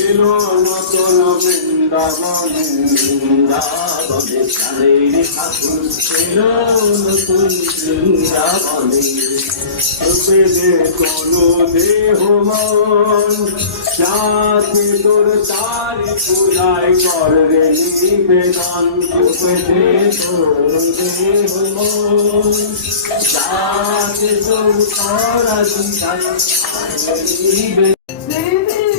এলো নতুন বৃন্দাবনে বৃন্দাবনে চাঁদের ঠাকুর এলো নতুন বৃন্দাবনে রূপে দে কোনো দেহ মন সাথে তোর তারি পূজায় কর রে নিবেদন রূপে দে তোর দেহ মন সাথে তোর তারা নিবেদন